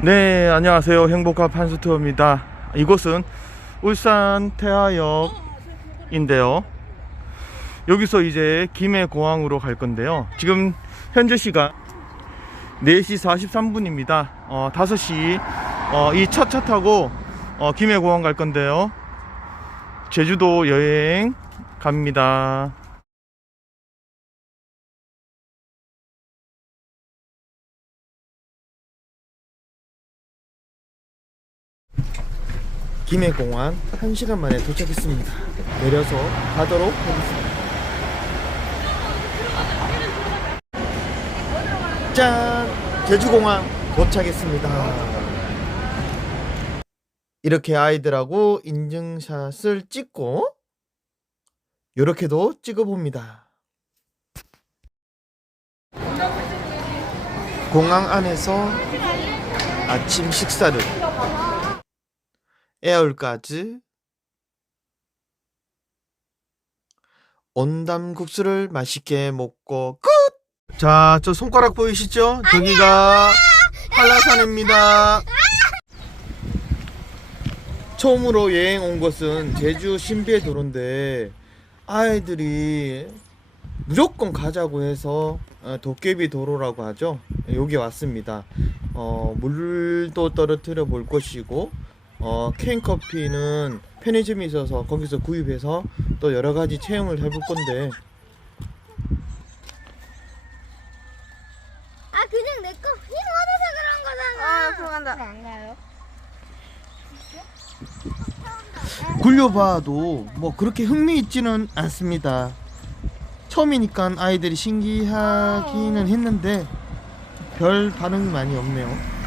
네, 안녕하세요. 행복한 판수투어입니다. 이곳은 울산 태화역 인데요. 여기서 이제 김해공항으로 갈 건데요. 지금 현재 시간 4시 43분입니다. 어, 5시 어, 이첫 차 타고 어, 김해공항 갈 건데요. 제주도 여행 갑니다. 김해공항 1시간 만에 도착했습니다. 내려서 가도록 하겠습니다. 짠! 제주공항 도착했습니다. 이렇게 아이들하고 인증샷을 찍고 이렇게도 찍어봅니다. 공항 안에서 아침 식사를 에어울까지 온담국수를 맛있게 먹고 끝! 자, 저 손가락 보이시죠? 저기가 한라산입니다. 처음으로 여행 온 곳은 제주 신비도로인데 아이들이 무조건 가자고 해서 어, 도깨비 도로라고 하죠. 여기 왔습니다. 어, 물도 떨어뜨려 볼 것이고 어, 케인 커피는 편의점이 있어서 거기서 구입해서 또 여러 가지 체험을 해볼 건데 아 그냥 내 거 힘 얻어서 그런 거잖아. 아, 앞으로 간다. 안 가요? 굴려봐도 뭐 그렇게 흥미있지는 않습니다. 처음이니까 아이들이 신기하기는 했는데 별 반응이 많이 없네요.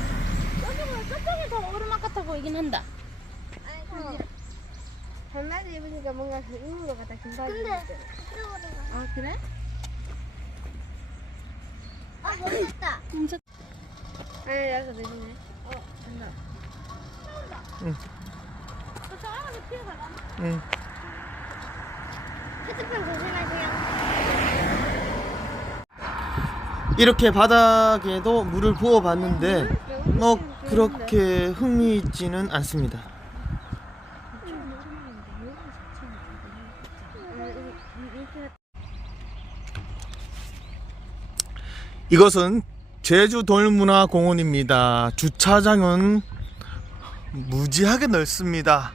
보이긴 한다. 반바지 입으니까 뭔가 있는 것 같아. 긴바지. 근데 아 그래? 아 모르겠다. 아니 여기서 내리네. 어 간다. 저 안에 피해가 응. 핸드폰 조심하세요. 이렇게 바닥에도 물을 부어봤는데 뭐 그렇게 흥미있지는 않습니다. 이것은 제주 돌문화공원입니다. 주차장은 무지하게 넓습니다.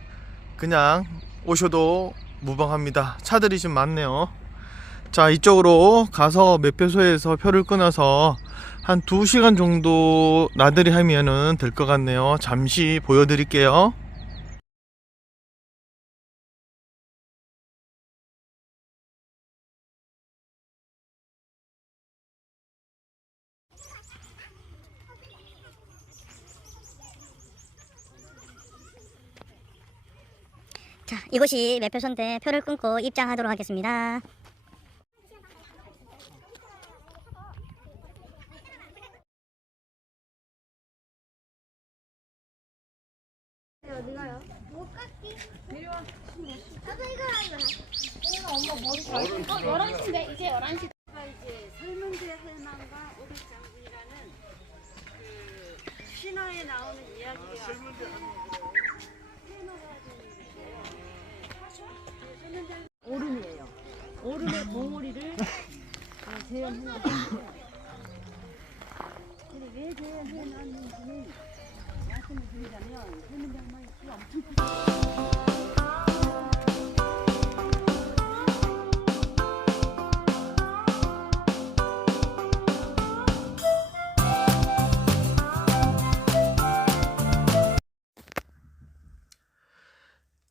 그냥 오셔도 무방합니다. 차들이 좀 많네요. 자, 이쪽으로 가서 매표소에서 표를 끊어서 한 2시간 정도 나들이 하면은 될 것 같네요. 잠시 보여드릴게요. 자, 이곳이 매표소인데 표를 끊고 입장하도록 하겠습니다. 어디 가요? 못 갔기. 내려와. 나도 이거 할래. 이거 엄마 어 11시인데 이제 11시. 이제 설문제 할망과 오백장군이라는 그 신화에 나오는 이야기가 오름이에요. 오름의 봉우리를 어, 재현해놨는데 근데 왜 재현해놨는지는 말씀을 드리자면 설문제 할망이 엄청 크죠.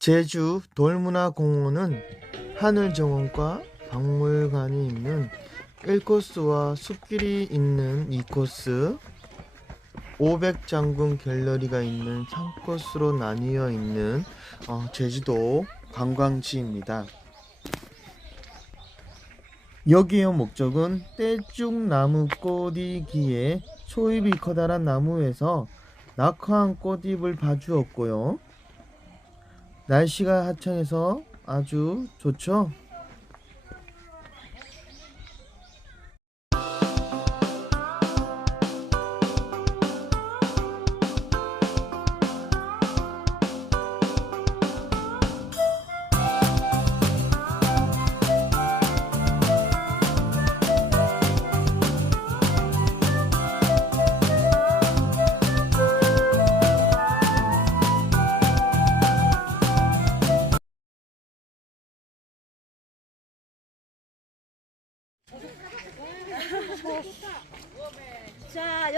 제주 돌문화공원은 하늘정원과 박물관이 있는 1코스와 숲길이 있는 2코스, 500장군 갤러리가 있는 3코스로 나뉘어 있는 어, 제주도 관광지입니다. 여기의 목적은 떼죽나무 꽃이기에 초입이 커다란 나무에서 낙화한 꽃잎을 봐주었고요. 날씨가 하천해서 아주 좋죠.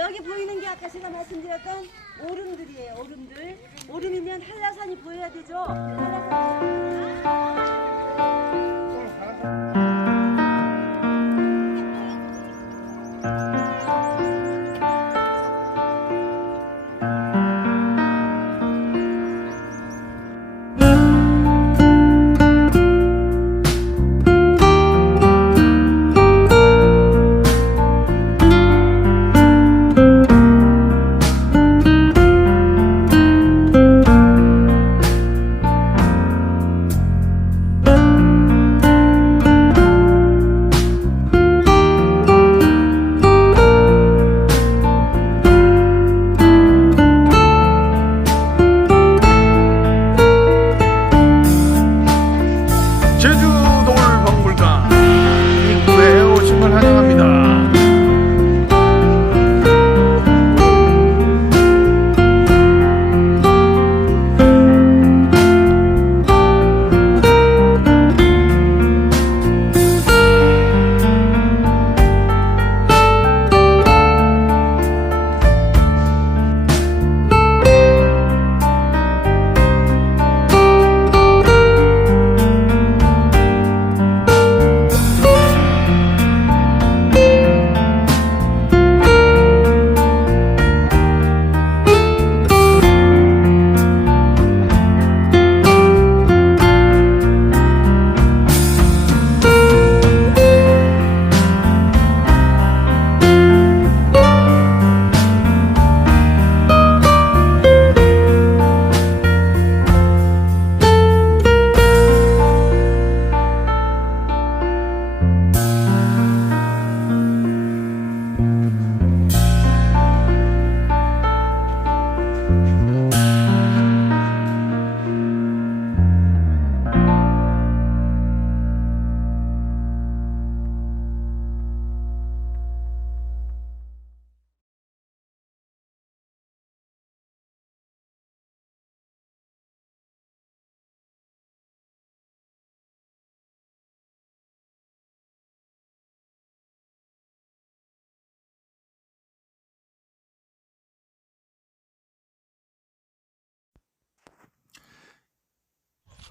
여기 보이는 게 아까 제가 말씀드렸던 오름들이에요, 오름들. 오름이면 한라산이 보여야 되죠? 한라산.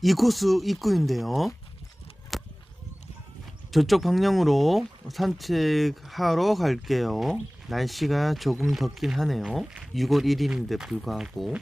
이 코스 입구인데요. 저쪽 방향으로 산책하러 갈게요. 날씨가 조금 덥긴 하네요. 6월 1일인데 불구하고.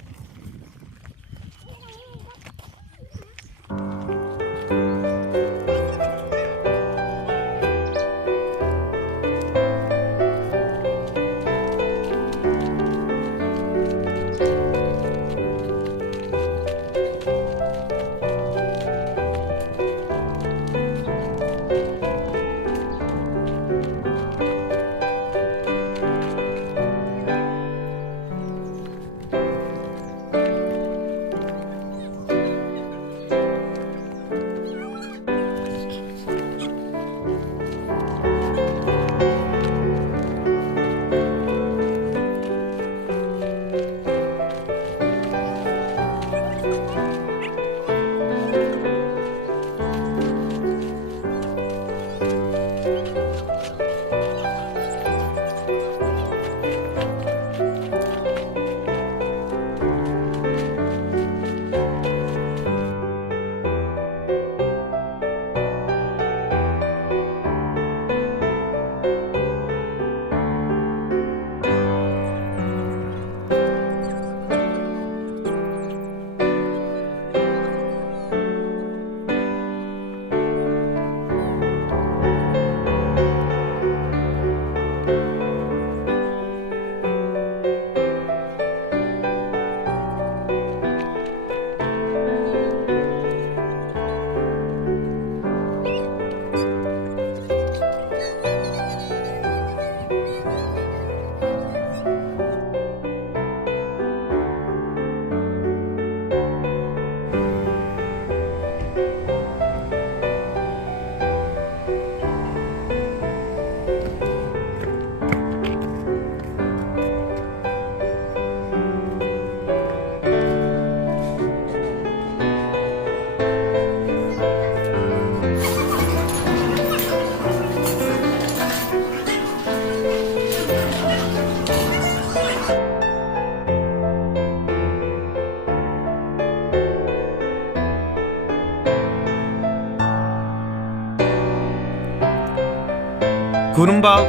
구름밥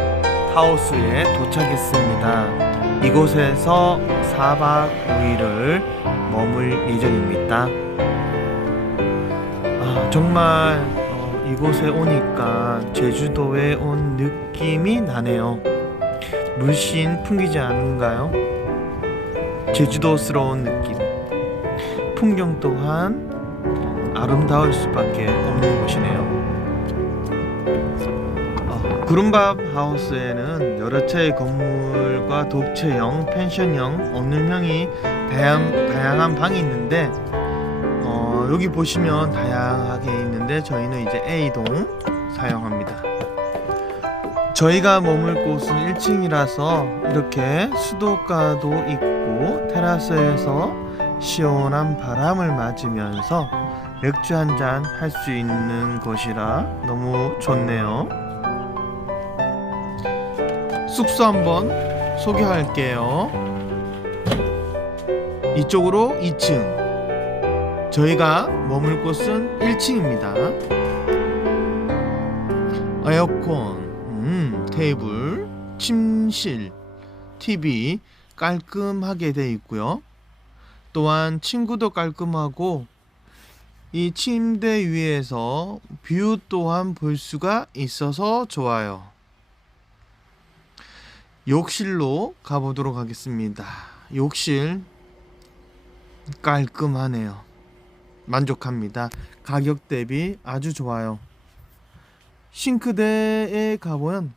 하우스에 도착했습니다. 이곳에서 4박 5일을 머물 예정입니다. 아, 정말 어, 이곳에 오니까 제주도에 온 느낌이 나네요. 물씬 풍기지 않은가요? 제주도스러운 느낌. 풍경 또한 아름다울 수밖에 없는 곳이네요. 어, 구름밥 하우스에는 여러 채의 건물과 독채형, 펜션형, 언능형이 다양, 다양한 방이 있는데 어, 여기 보시면 다양하게 있는데 저희는 이제 A동 사용합니다. 저희가 머물 곳은 1층이라서 이렇게 수도가도 있고 테라스에서 시원한 바람을 맞으면서 맥주 한 잔 할 수 있는 곳이라 너무 좋네요. 숙소 한번 소개할게요. 이쪽으로 2층. 저희가 머물 곳은 1층입니다. 에어컨, 음, 테이블, 침실, TV 깔끔하게 돼 있고요. 또한 침구도 깔끔하고 이 침대 위에서 뷰 또한 볼 수가 있어서 좋아요. 욕실로 가보도록 하겠습니다. 욕실 깔끔하네요. 만족합니다. 가격 대비 아주 좋아요. 싱크대에 가보면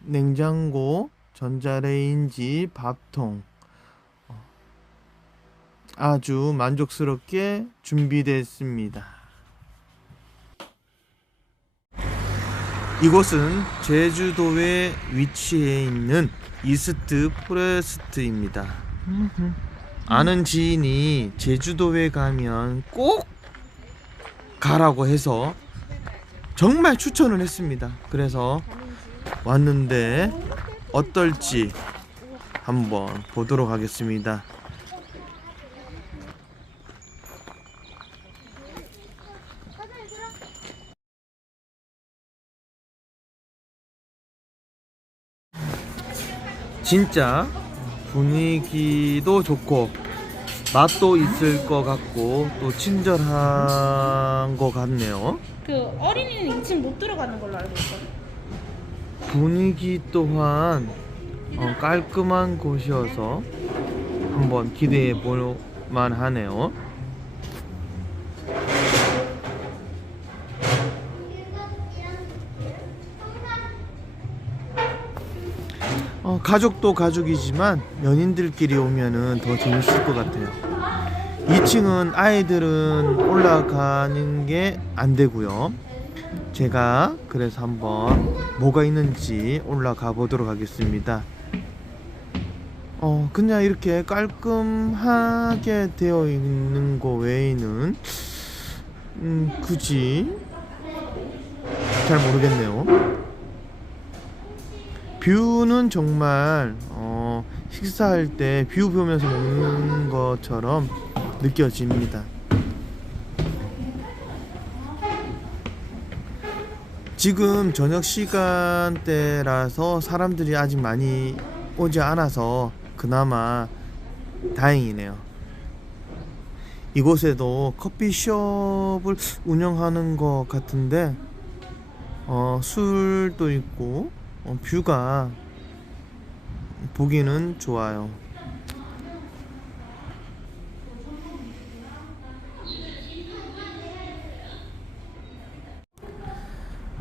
냉장고, 전자레인지, 밥통 어, 아주 만족스럽게 준비됐습니다. 이곳은 제주도에 위치해 있는 이스트 포레스트입니다. 아는 지인이 제주도에 가면 꼭 가라고 해서 정말 추천을 했습니다. 그래서 왔는데 어떨지 한번 보도록 하겠습니다. 진짜 분위기도 좋고 맛도 있을 것 같고 또 친절한 것 같네요. 그 어린이는 2층 못 들어가는 걸로 알고 있거든. 분위기 또한 어, 깔끔한 곳이어서 한번 기대해 볼 만하네요. 가족도 가족이지만 연인들끼리 오면은 더 재밌을 것 같아요. 2층은 아이들은 올라가는 게 안 되고요. 제가 그래서 한번 뭐가 있는지 올라가 보도록 하겠습니다. 어, 그냥 이렇게 깔끔하게 되어 있는 거 외에는 음, 굳이 잘 모르겠네요. 뷰는 정말 어, 식사할 때 뷰 보면서 먹는 것처럼 느껴집니다. 지금 저녁 시간대라서 사람들이 아직 많이 오지 않아서 그나마 다행이네요. 이곳에도 커피숍을 운영하는 것 같은데 어, 술도 있고 어, 뷰가 보기는 좋아요.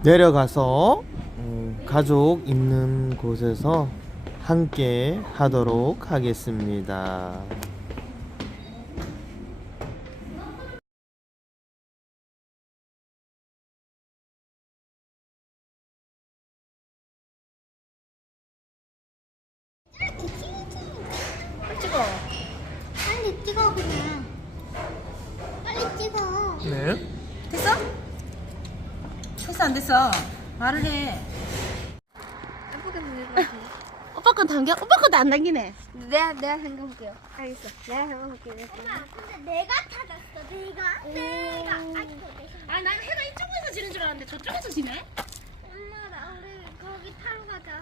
내려가서 음, 가족 있는 곳에서 함께 하도록 하겠습니다. 최소 안 됐어. 말을 해. 오빠 건 당겨? 오빠 건도 안 당기네. 내가 내가 생각볼게요 알겠어. 내가 생각볼게요 엄마, 근데 내가 찾았어. 내가. 음. 내가. 아, 난 해가 이쪽에서 지는 줄 알았는데 저쪽에서 지네? 엄마, 나 우리 거기 타러 가자.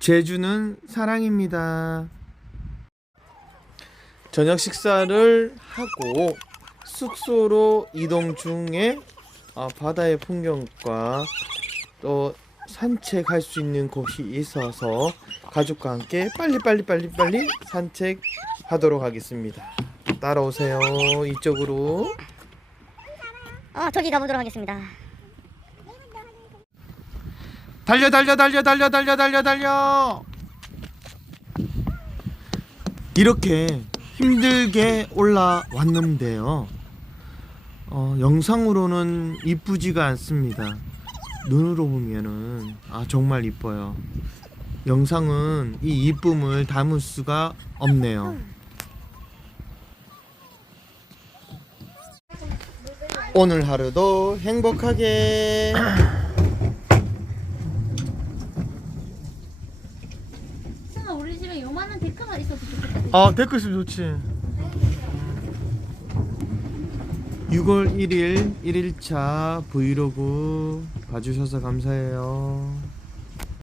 제주는 사랑입니다. 저녁 식사를 하고 숙소로 이동 중에 아, 바다의 풍경과 또 산책할 수 있는 곳이 있어서 가족과 함께 빨리 빨리 빨리 빨리 산책하도록 하겠습니다. 따라오세요. 이쪽으로. 어, 저기 가보도록 하겠습니다. 달려 달려 달려 달려 달려 달려 달려. 이렇게 힘들게 올라왔는데요. 어, 영상으로는 이쁘지가 않습니다. 눈으로 보면은 아 정말 이뻐요. 영상은 이 이쁨을 담을 수가 없네요. 오늘 하루도 행복하게. 우리 집에 요만한 데크가 있어도 좋겠다. 아 댓글 있으면 좋지 6월 1일 1일차 브이로그 봐주셔서 감사해요